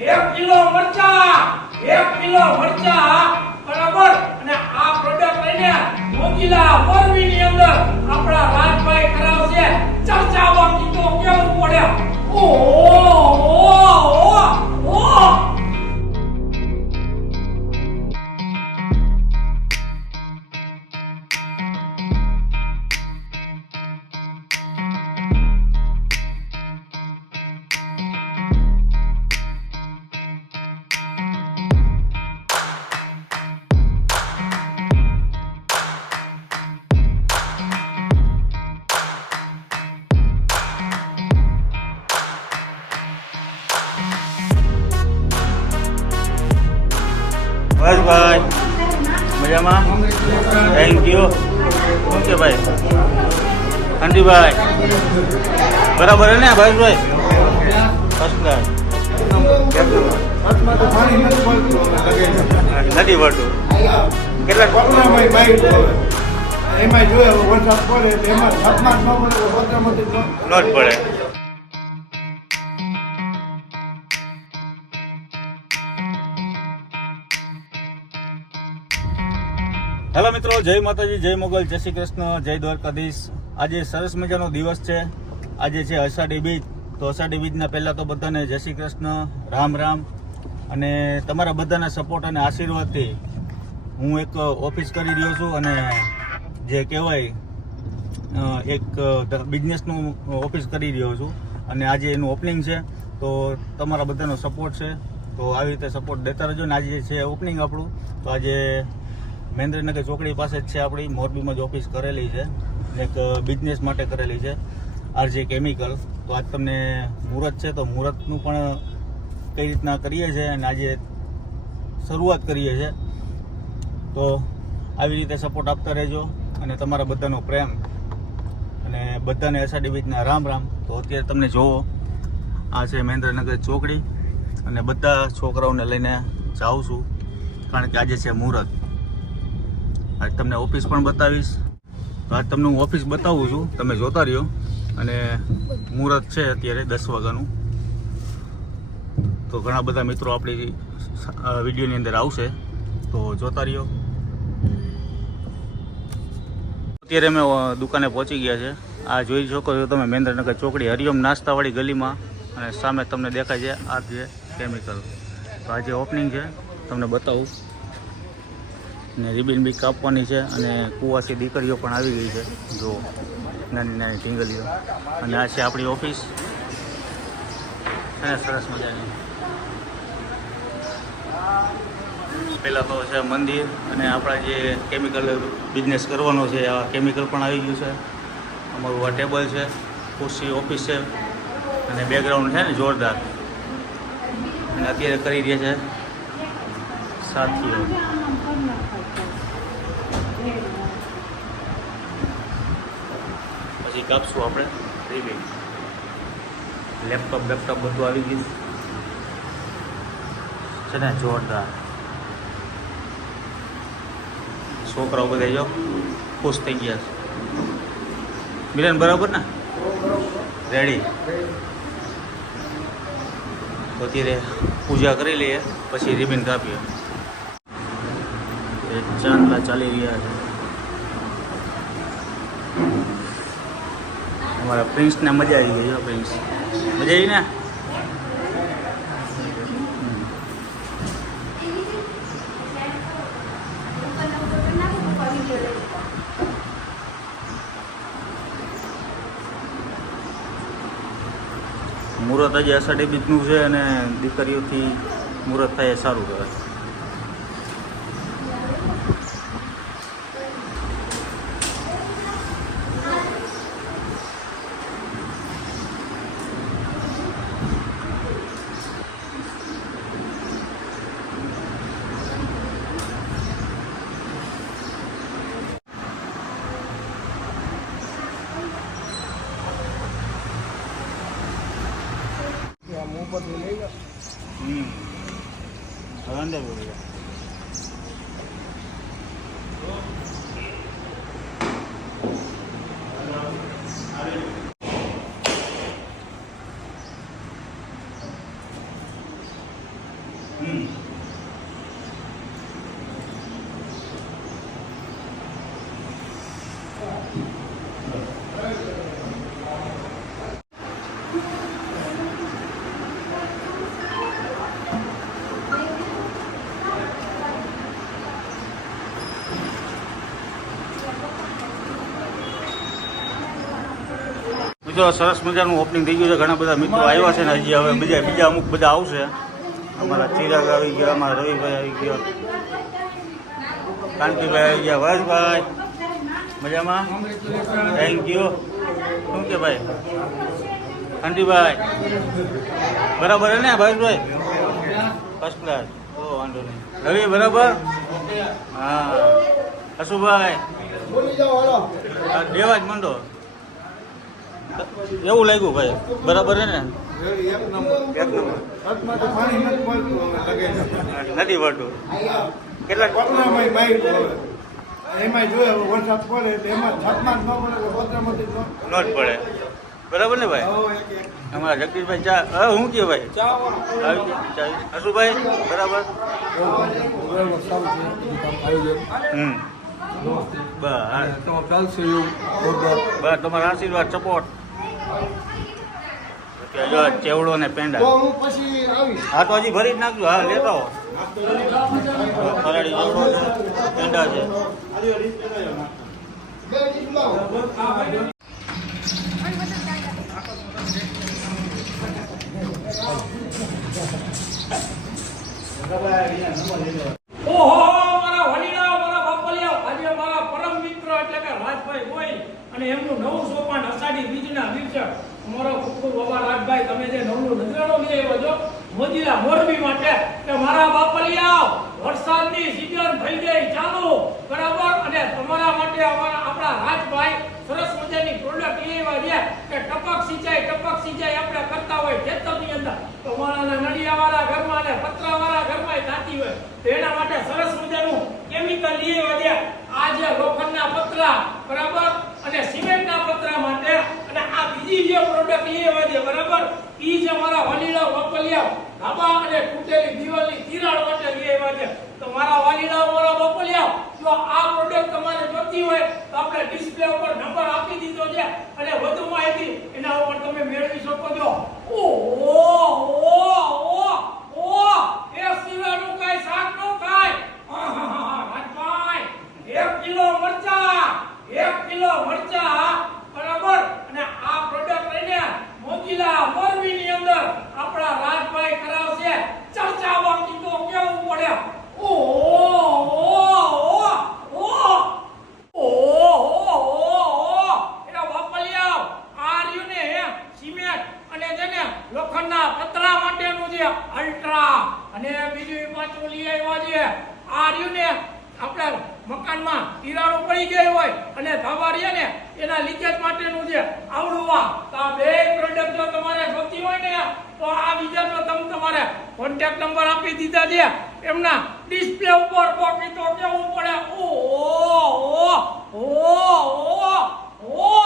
એક કિલો મરચા, એક કિલો મરચા બરાબર? અને આ પ્રોડક્ટ લઈને મોતીલા મોરબી ની અંદર આપણા રાજભાઈ કરાવશે. ચર્ચા બાકી તો કેવું પડે ઓહો મજામાં? થેન્ક યુ ઓકે ભાઈ? ખંડીભાઈ બરાબર ને ભાઈ ફર્સ્ટ ક્લાસ નથી પડતું કેટલા? નોટ બાયું હેલો મિત્રો, જય માતાજી, જય મોગલ, જય શ્રી કૃષ્ણ, જય દ્વારકાધીશ. આજે સરસ મજાનો દિવસ છે. આજે છે અષાઢી બીજ. તો અષાઢી બીજના પહેલાં તો બધાને જય શ્રી કૃષ્ણ, રામ રામ. અને તમારા બધાના સપોર્ટ અને આશીર્વાદથી હું એક ઓફિસ કરી રહ્યો છું અને જે કહેવાય એક બિઝનેસનું ઓફિસ કરી રહ્યો છું. અને આજે એનું ઓપનિંગ છે. તો તમારા બધાનો સપોર્ટ છે. તો આવી રીતે સપોર્ટ દેતા રહેજો. ને આજે છે ઓપનિંગ આપણું. તો આજે મહેન્દ્રનગર ચોકડી પાસે જ છે આપણી, મોરબીમાં જ ઓફિસ કરેલી છે. એક બિઝનેસ માટે કરેલી છે, આરજે કેમિકલ તો આજ તમને મુહૂર્ત છે, તો મુહૂર્તનું પણ કઈ રીતના કરીએ છીએ અને આજે શરૂઆત કરીએ છીએ. તો આવી રીતે સપોર્ટ આપતા રહેજો અને તમારા બધાનો પ્રેમ અને બધાને અષાઢી બીજના રામ રામ. તો અત્યારે તમને જોવો, આ છે મહેન્દ્રનગર ચોકડી અને બધા છોકરાઓને લઈને જાઉં છું. કારણ કે આજે છે મુહૂર્ત. આજ તમને ઓફિસ પણ બતાવીશ. તો આજ તમને હું ઓફિસ બતાવું છું. તમે જોતા રહ્યો. અને મુહૂર્ત છે અત્યારે દસ વાગ્યાનું. તો ઘણા બધા મિત્રો આપણી વિડીયોની અંદર આવશે. તો જોતા રહ્યો. અત્યારે અમે દુકાને પહોંચી ગયા છે. આ જોઈ શકો છો તમે મહેન્દ્રનગર ચોકડી હરિયમ નાસ્તાવાળી ગલીમાં. અને સામે તમને દેખાય છે આ છે કેમિકલ તો આજે ઓપનિંગ છે, તમને બતાવું. ને રિબિન બી કાપવાની છે અને કુવાસી દીકરીઓ પણ આવી ગઈ છે, જો નાની નાની ઢીંગલીઓ. અને આ છે આપણી ઓફિસ. છે સરસ મજાની. પહેલાં તો છે મંદિર અને આપણા જે કેમિકલ બિઝનેસ કરવાનો છે, આ કેમિકલ પણ આવી ગયું છે. અમારું આ ટેબલ છે, ખુરશી ઓફિસ છે અને બેકગ્રાઉન્ડ છે ને જોરદાર. અને અત્યારે કરી રહ્યા છે સાથીઓ પછી કાપશું આપણે. રિબિન લેપટોપ બેપટોપ બધું આવી ગયું. છે ને, જોરદાર. છોકરાઓ બધા જો ખુશ થઈ ગયા છે. મિલન, બરાબર ને? રેડી તો અત્યારે પૂજા કરી લઈએ, પછી રિબિન કાપીએ. ચાંદલા ચાલી રહ્યા છે. અમારા પ્રિન્સને મજા આવી ગઈ પ્રિન્સ મજા આવી ને? મુહૂર્ત હજી અષાઢી બીજનું છે અને દીકરીઓથી મુહૂર્ત થાય એ સારું કહેવાય. આમ ઉપરથી લઈ લો. હમ મિત્રો સરસ મજાનું ઓપનિંગ થઈ ગયું છે. ઘણા બધા મિત્રો આવ્યા છે ને હજી હવે બીજા બીજા અમુક બધા આવશે. અમારા ચિરાગ આવી ગયા અમારા રવિભાઈ આવી ગયો કાંતિભાઈ આવી ગયા વાસભાઈ મજામાં? થેન્ક યુ શું કે ભાઈ? કાંતિભાઈ બરાબર હે ને ભાઈભાઈ ફર્સ્ટ ક્લાસ ઓ વાંધો નહીં. રવિ બરાબર? હા. હસુભાઈ દેવા જ માંડો. એવું લાગ્યું ભાઈ. બરાબર હે ને? એક નંબર એક નંબર હાથમાં તો પાણી નથી પડતું કેટલા એમાં જોઈએ વરસાદ પડે. એટલે એમાં છતમાં ન પડે જ બરાબર ને ભાઈ? અમારા જગદીશભાઈ ચા હવે હું કે ભાઈ? હસુભાઈ બરાબર? હમ. બસ તમારા આશીર્વાદ સપોર્ટ જો ચેવડો ને પેંડા. તો હું પછી આવીશ. હા તો હજી ભરી જ નાખજો. હા લેતો. ફરાળી ચેવડો છે પેંડા છે. ઓહો મારા વડીલા મારા બાપલિયા આજે મારા પરમ મિત્ર એટલે કે રાજભાઈ ગોહિલ અને એમનું નવું સોપાન અષાઢી બીજના દિવસે અમારો ખૂબ ખૂબ આભાર રાજભાઈ, તમે જે નવનું નજરાણો લઈ આવ્યો છો મોદીના મોરબી માટે કે મારા બાપલિયા વરસાદની સીઝન થઈ ગઈ ચાલુ. બરાબર? અને તમારા માટે અમારા આપણા રાજભાઈ સરસ મજાની પ્રોડક્ટ એ એવા છે કે ટપક સિંચાઈ ટપક સિંચાઈ આપણે કરતા હોય ખેતરની અંદર. તો અમારા નડિયાવાળા ઘરમાં અને પતરાવાળા ઘરમાં થતી હોય. તો એના માટે સરસ મજાનું કેમિકલ લઈ આવ્યા છે. આ જે લોખંડના પતરા. બરાબર અને સિમેન્ટના પતરા માટે અને આ બીજી જે પ્રોડક્ટ એ આવ્યા બરાબર? ઈ જે મારા વાલીડા બપલિયા ધાબા અને તૂટેલી દિવાલની તિરાડ માટે આવ્યા છે તો મારા વાલીડા મારા બપલિયા, જો આ પ્રોડક્ટ તમારે જોતી હોય, તો આપણે ડિસ્પ્લે ઉપર નંબર આપી દીધો છે અને વધુ માહિતી એના ઉપર તમે મેળવી શકો છો. ઓહો ઓ ઓહો એ સિવાયનું કાંઈ શાક ન ખાય. રાજભાઈ, એક કિલો મરચા, એક કિલો મરચા બરાબર અને આ પ્રોડક્ટ લઈને મોજીલા મોરબીની અંદર આપણા રાજભાઈ કરાવશે ચર્ચા બાકી તો કેવું પડે ઓહો ઓહો ઓહો એના વાપલિયા આ રહ્યું ને સિમેન્ટ અને જેને લોખંડના પતરા માટેનું છે અલ્ટ્રા અને બીજું ઈ પાછું લઈ આવ્યા છે આ રહ્યું ને આપણે મકાનમાં તિરાડો પડી ગઈ હોય અને ધાબા રહ્યા ને એના લીકેજ માટેનું છે આવડું આ તો આ બે પ્રોડક્ટ જો તમારે જોતી હોય ને, તો આ બીજાનો તમે તમારે કોન્ટેક્ટ નંબર આપી દીધા છે. એમના ડિસ્પ્લે ઉપર બાકી તો કેવું પડે? ઓ ઓ ઓ ઓ ઓ